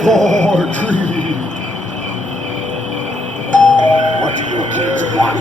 trick or treat. What do you kids want?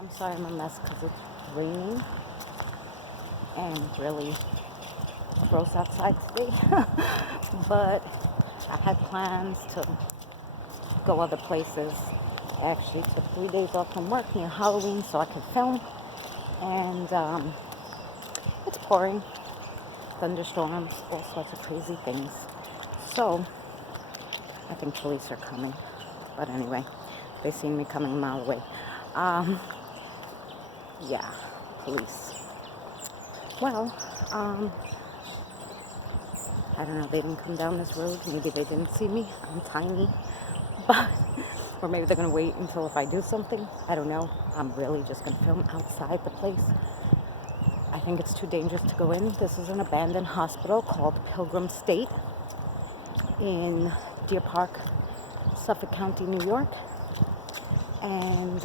I'm sorry I'm a mess because it's raining and it's really gross outside today. But I had plans to go other places. I actually took 3 days off from work near Halloween so I could film. And it's pouring, thunderstorms, all sorts of crazy things. So I think police are coming. But anyway, they seen me coming a mile away. Yeah, police. Well, I don't know, they didn't come down this road. Maybe they didn't see me. I'm tiny. But, or maybe they're going to wait until if I do something. I don't know. I'm really just going to film outside the place. I think it's too dangerous to go in. This is an abandoned hospital called Pilgrim State in Deer Park, Suffolk County, New York. And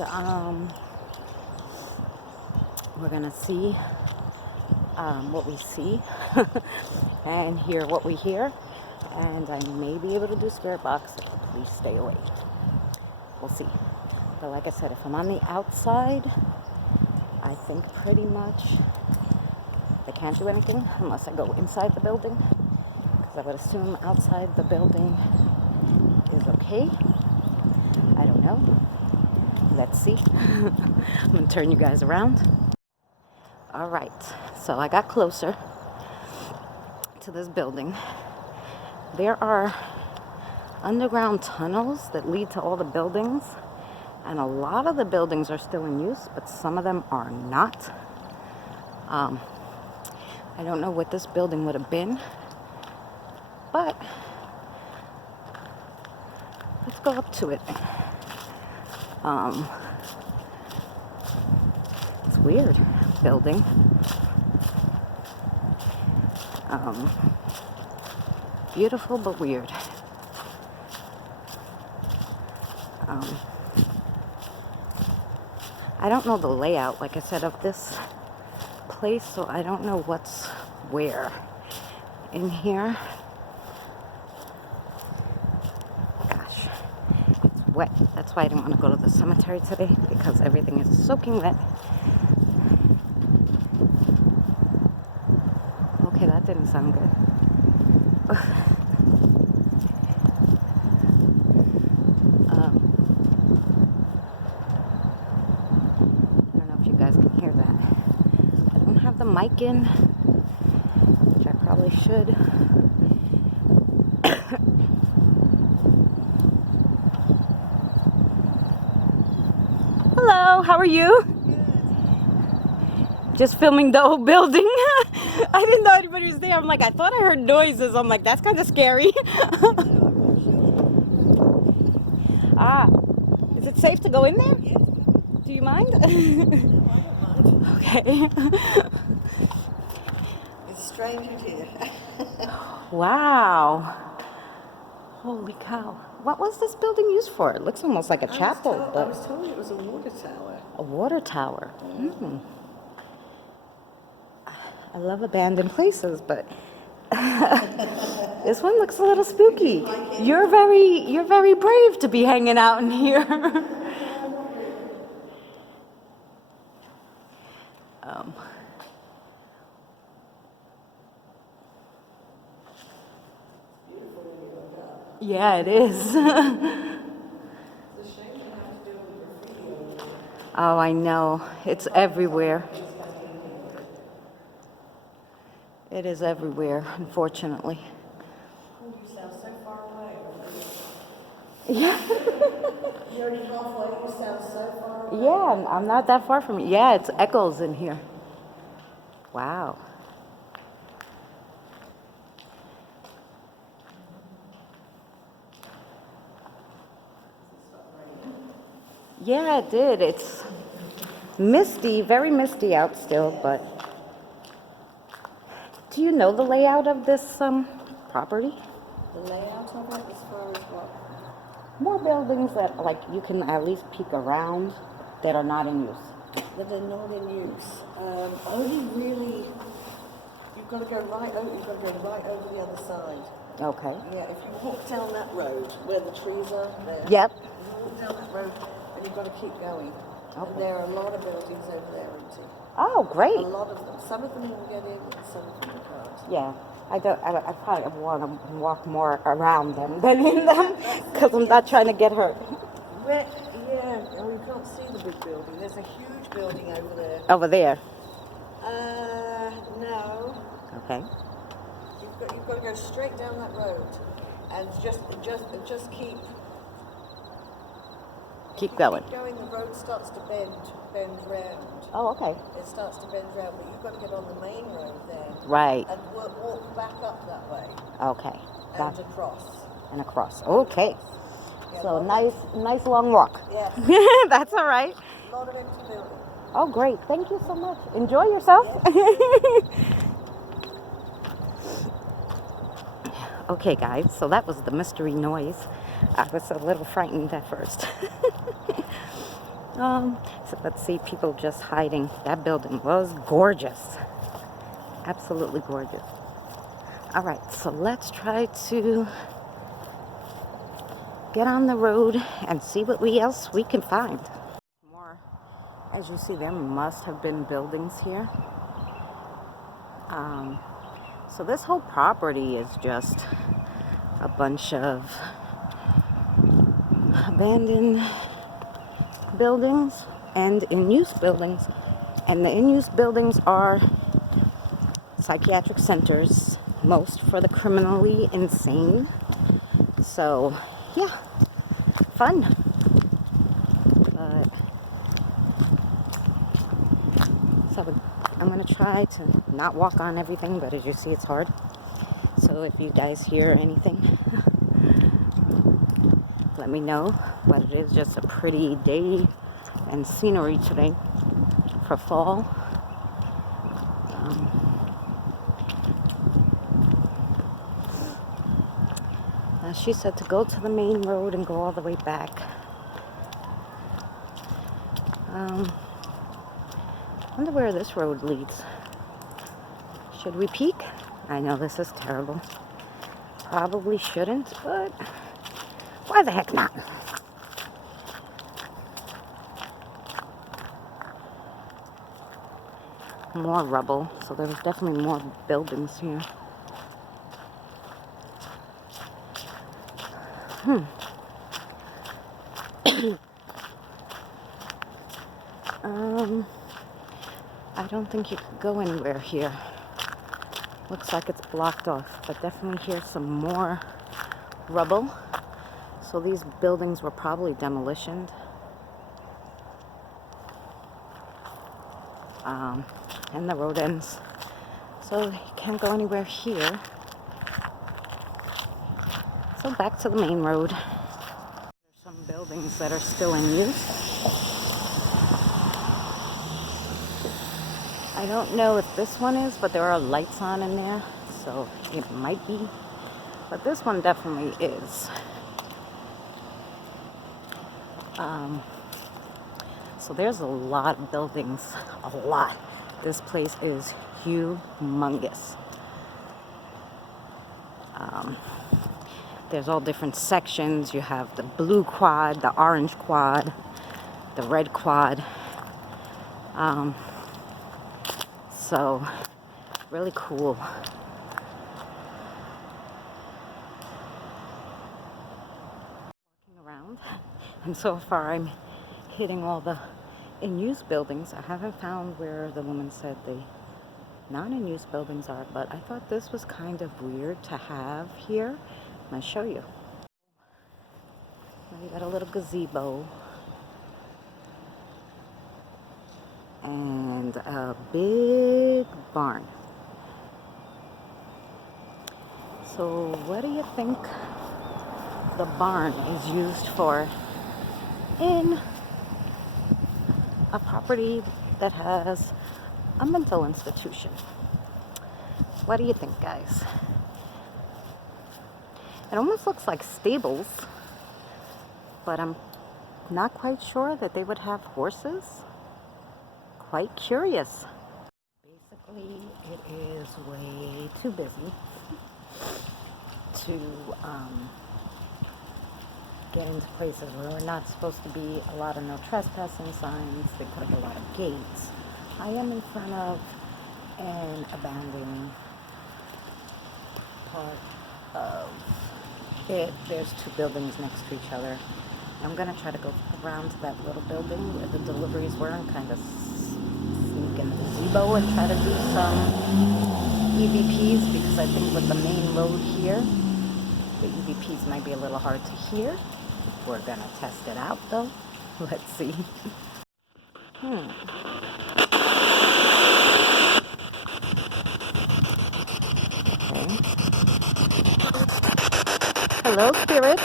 we're going to see what we see and hear what we hear. And I may be able to do spirit box if the police stay away. We'll see. But like I said, if I'm on the outside, I think pretty much they can't do anything unless I go inside the building. Because I would assume outside the building is okay. I don't know. Let's see. I'm going to turn you guys around. All right. So I got closer to this building. There are underground tunnels that lead to all the buildings. And a lot of the buildings are still in use, but some of them are not. I don't know what this building would have been. But let's go up to it. It's weird building. Beautiful but weird. I don't know the layout, like I said, of this place, so I don't know what's where in here. Gosh, it's wet. That's why I didn't want to go to the cemetery today, because everything is soaking wet. Okay, that didn't sound good. I don't know if you guys can hear that. I don't have the mic in, which I probably should. Hello, how are you? Just filming the whole building. I didn't know anybody was there. I'm like, I thought I heard noises. I'm like, that's kind of scary. Ah, is it safe to go in there? Yes. Do you mind? I don't mind. Okay. It's strange here. Wow. Holy cow. What was this building used for? It looks almost like a chapel. I was told it was a water tower. A water tower. I love abandoned places, but this one looks a little spooky. You're very brave to be hanging out in here. Yeah, it is. Oh, I know. It's everywhere. It is everywhere, unfortunately. You sound so far away. Yeah. You're only halfway, you sound so far away. Yeah, I'm not that far from you. Yeah, it's echoes in here. Wow. Yeah, it did. It's misty, very misty out still, but do you know the layout of this property? The layout of it as far as what? More buildings that like you can at least peek around that are not in use. That are not in use. Only really, you've got to go right over the other side. Okay. Yeah, if you walk down that road where the trees are there. Yep. You walk down that road and you've got to keep going. Okay. And there are a lot of buildings over there, empty. Oh, great. A lot of them. Some of them you can get in and some of them you can't. Yeah. I probably want to walk more around them than in them because I'm not trying to get hurt. Yeah, oh, you can't see the big building. There's a huge building over there. Over there. No. Okay. You've got to go straight down that road and just keep going. Keep going. The road starts to bend round. Oh, okay. It starts to bend round, but you've got to get on the main road then. Right. And walk back up that way. Okay. And across. And across. Okay. Yeah, So nice long walk. Yeah. That's all right. A lot of empty buildings. Oh, great. Thank you so much. Enjoy yourself. Okay, guys. So that was the mystery noise. I was a little frightened at first. So let's see people just hiding. That building was gorgeous. Absolutely gorgeous. All right. So let's try to get on the road and see what else we can find. More. As you see, there must have been buildings here. So this whole property is just a bunch of abandoned buildings and in-use buildings. And the in-use buildings are psychiatric centers, most for the criminally insane. So, yeah, fun. But so I'm gonna try to not walk on everything, but as you see, it's hard. So if you guys hear anything, let me know. But it is just a pretty day and scenery today for fall. She said to go to the main road and go all the way back. Wonder where this road leads. Should we peek? I know this is terrible. Probably shouldn't, but why the heck not? More rubble, so there was definitely more buildings here. I don't think you could go anywhere here. Looks like it's blocked off, but definitely here's some more rubble. So these buildings were probably demolitioned. and the road ends. So you can't go anywhere here. So back to the main road. There's some buildings that are still in use. I don't know if this one is, but there are lights on in there, so it might be. But this one definitely is. So there's a lot of buildings, a lot. This place is humongous. There's all different sections. You have the blue quad, the orange quad, the red quad. So really cool. Walking around, and so far I'm hitting all the in-use buildings. I haven't found where the woman said the non-in-use buildings are, but I thought this was kind of weird to have here. I'm going to show you. You got a little gazebo and a big barn. So what do you think the barn is used for in a property that has a mental institution? What do you think, guys? It almost looks like stables, but I'm not quite sure that they would have horses. Quite curious. Basically, it is way too busy to get into places where we're not supposed to be. A lot of no trespassing signs. They put up a lot of gates. I am in front of an abandoned part of it. There's two buildings next to each other. I'm gonna try to go around to that little building where the deliveries were and kind of sneak in the gazebo and try to do some EVPs, because I think with the main road here, the EVPs might be a little hard to hear. We're gonna test it out though. Let's see. Okay. Hello, spirits.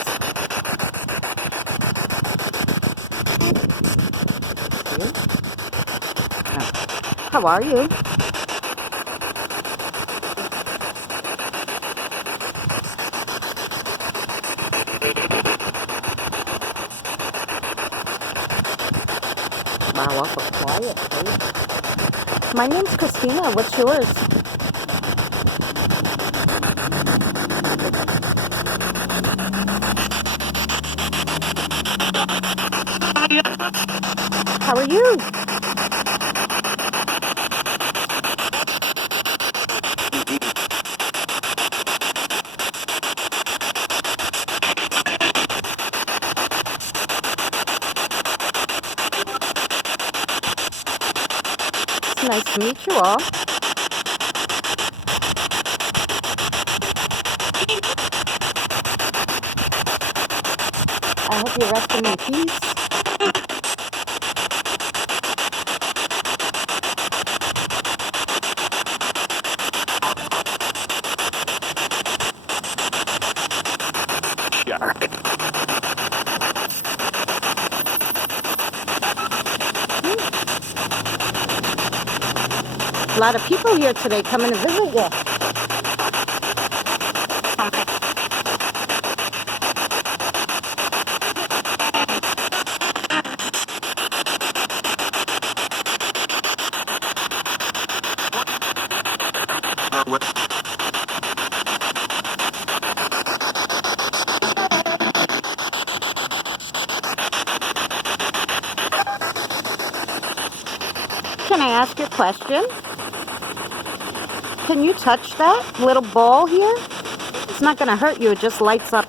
You? Oh. How are you? Wow, awful quiet, please. My name's Christina. What's yours? How are you? It's nice to meet you all. I hope you're resting in peace. A lot of people here today coming to visit you. Can I ask you a question? Can you touch that little ball here? It's not going to hurt you. It just lights up.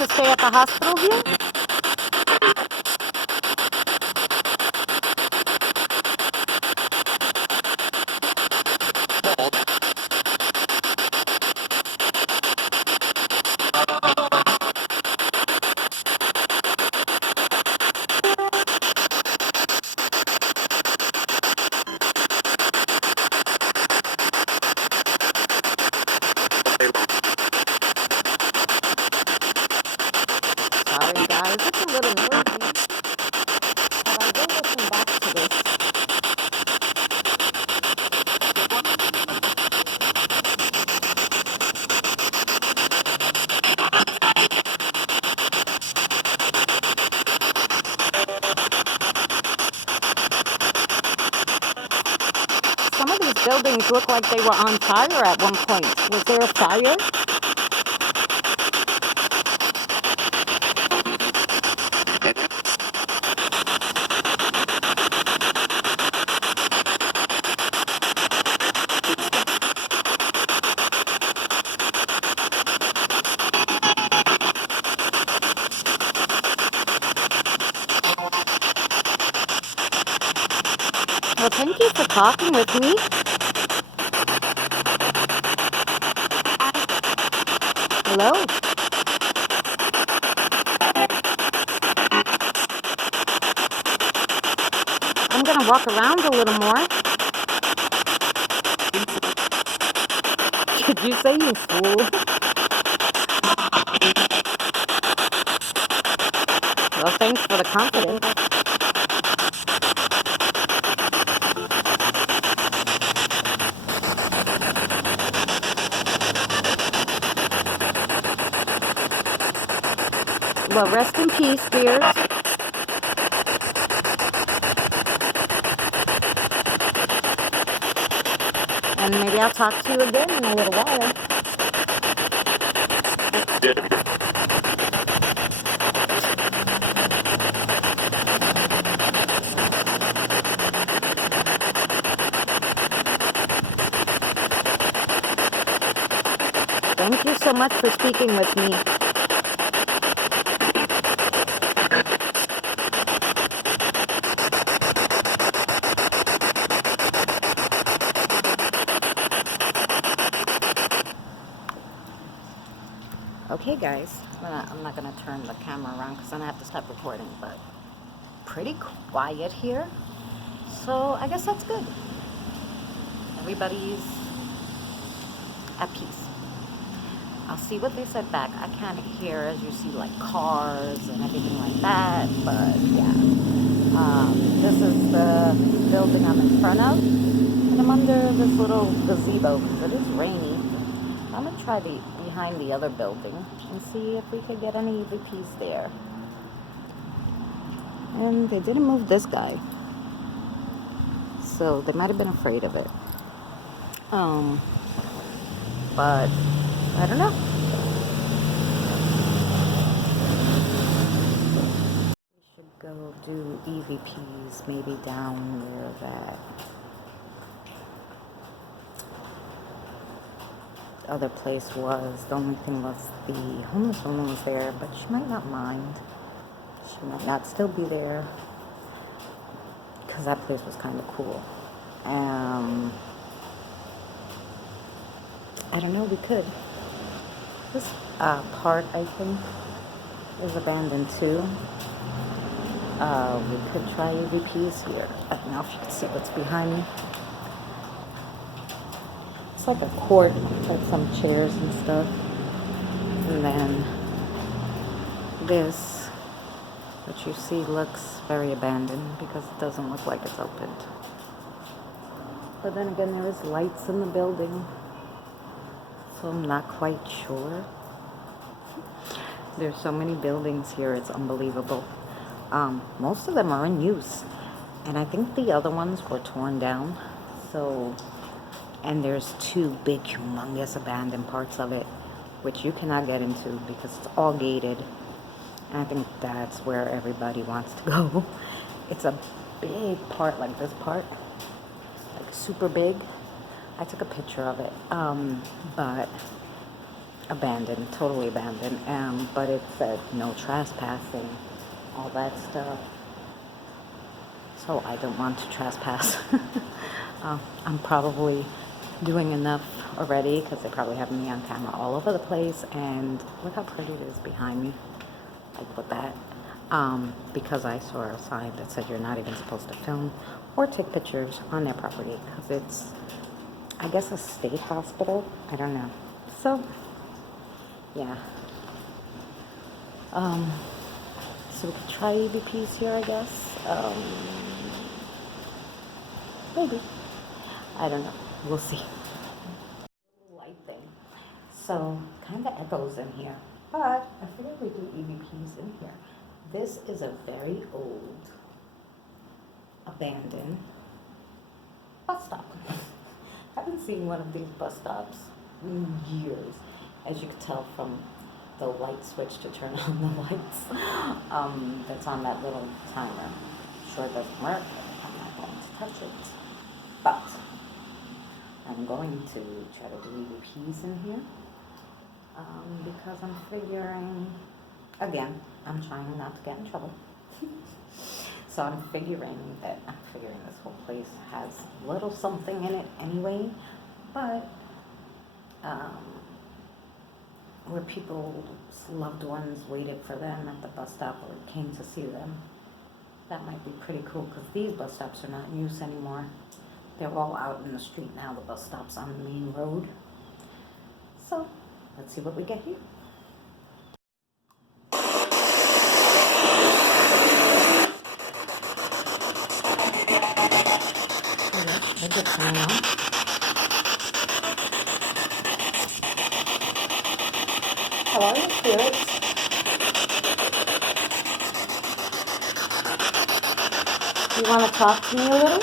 to stay at the hospital here? Sorry guys, it's a little noisy, but I will listen back to this. Some of these buildings look like they were on fire at one point. Was there a fire? Well, thank you for talking with me. Hello? I'm gonna walk around a little more. Did you say you fool? Well, thanks for the confidence. Well, rest in peace, dears. And maybe I'll talk to you again in a little while. Thank you so much for speaking with me. Okay guys, I'm not going to turn the camera around because then I have to stop recording, but pretty quiet here, so I guess that's good. Everybody's at peace. I'll see what they said back. I can't hear, as you see, like cars and everything like that, but yeah. This is the building I'm in front of, and I'm under this little gazebo because it is rainy. I'm going to try behind the other building and see if we could get any EVPs there. And they didn't move this guy, so they might have been afraid of it. But I don't know. We should go do EVPs maybe down near that other place was. The only thing was the homeless woman was there, but she might not mind. She might not still be there because that place was kind of cool. I don't know, we could. This part, I think, is abandoned too. We could try EVPs here. I don't know if you can see what's behind me. It's like a court, like some chairs and stuff. And then this, which you see looks very abandoned because it doesn't look like it's opened. But then again, there is lights in the building, so I'm not quite sure. There's so many buildings here, it's unbelievable. Most of them are in use, and I think the other ones were torn down. So, and there's two big, humongous abandoned parts of it, which you cannot get into because it's all gated. And I think that's where everybody wants to go. It's a big part, like this part, like super big. I took a picture of it, but abandoned, totally abandoned. But it said no trespassing, all that stuff. So I don't want to trespass. I'm probably doing enough already because they probably have me on camera all over the place. And look how pretty it is behind me. I put that because I saw a sign that said you're not even supposed to film or take pictures on their property because it's, I guess, a state hospital. I don't know. So, yeah. So we could try EVPs here, I guess. Maybe. I don't know. We'll see. Light thing. So, kind of echoes in here. But I figured we do EVPs in here. This is a very old, abandoned bus stop. Haven't seen one of these bus stops in years, as you can tell from the light switch to turn on the lights that's on that little timer. Sure it doesn't work. I'm not going to touch it. But I'm going to try to do EVPs in here because I'm figuring, again, I'm trying not to get in trouble. So I'm figuring this whole place has a little something in it anyway, but where people's loved ones waited for them at the bus stop or came to see them, that might be pretty cool because these bus stops are not in use anymore. They're all out in the street now, the bus stops on the main road. So let's see what we get here. I get coming on. How are you, spirits? You want to talk to me a little?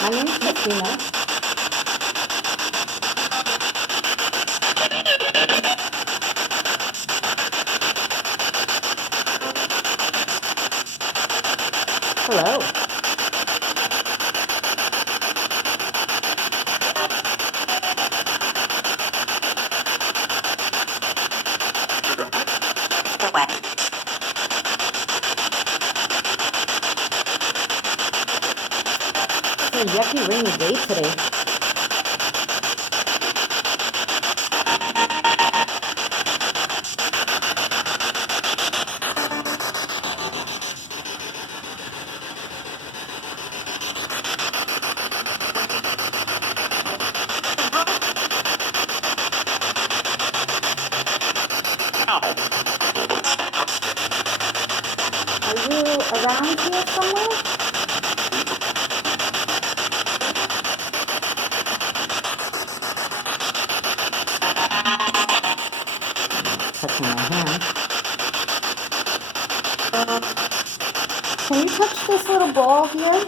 My name's Christina. Hello. It's a yucky rainy day today. Are you around here somewhere? Touching my hand. Can you touch this little ball here?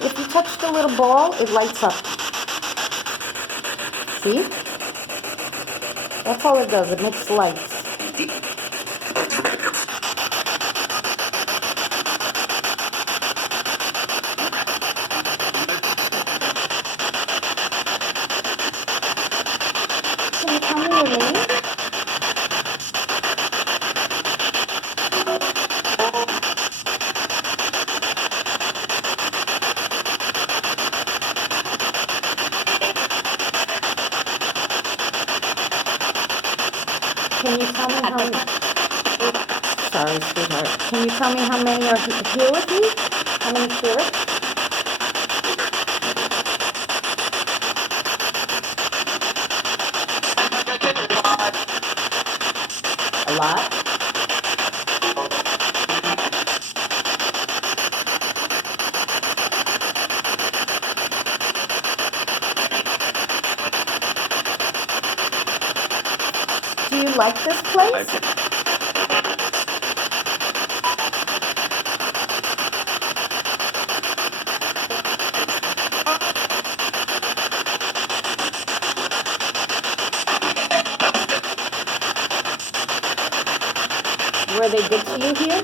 If you touch the little ball, it lights up. See? That's all it does. It makes lights. Can you tell me your name? Can you tell me how many? Sorry, sweetheart. Can you tell me how many are here with you? How many spirits? A lot? Do you like this place? Were they good to you here?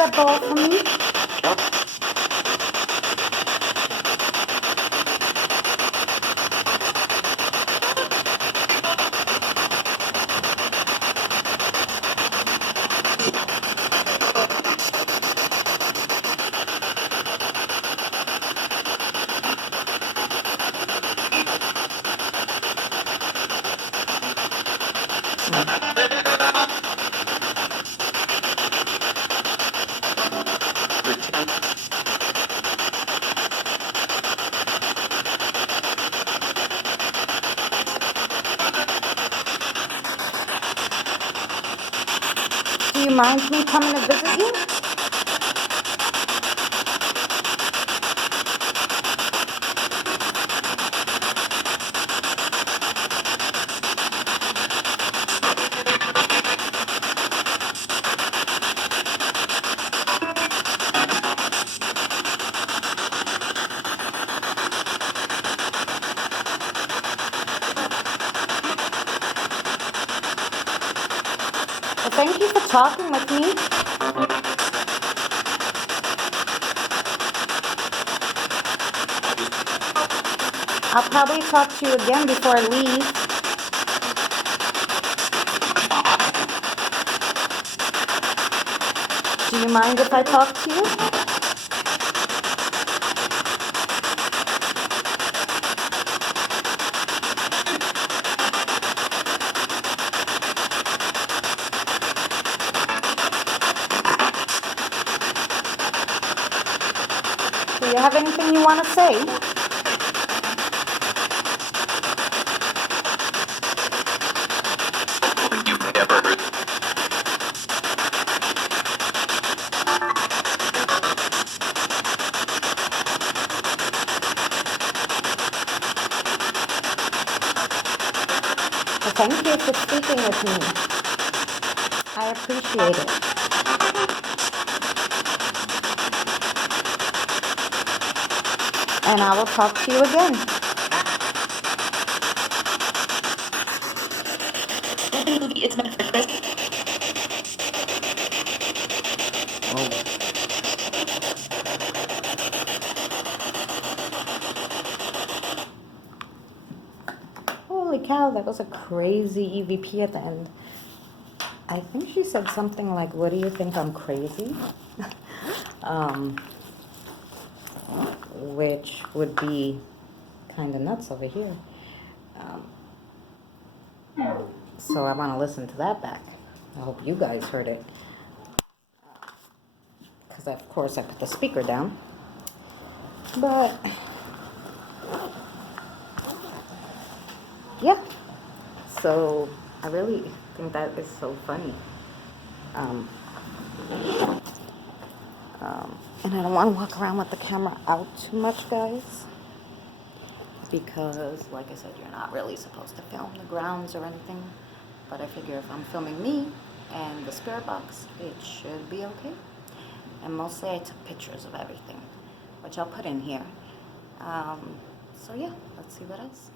that ball for me? Do you mind me coming to visit you? Well, thank you for talking with me. I'll probably talk to you again before I leave. Do you mind if I talk to you? Do you have anything you want to say? Well, thank you for speaking with me. I appreciate it. And I will talk to you again. It's meant for Chris. Holy cow, that was a crazy EVP at the end. I think she said something like, what do you think, I'm crazy? Which would be kind of nuts over here. So I want to listen to that back. I hope you guys heard it. Because of course I put the speaker down. But yeah. So I really think that is so funny. And I don't want to walk around with the camera out too much, guys. Because, like I said, you're not really supposed to film the grounds or anything. But I figure if I'm filming me and the spirit box, it should be okay. And mostly I took pictures of everything, which I'll put in here. So yeah, let's see what else.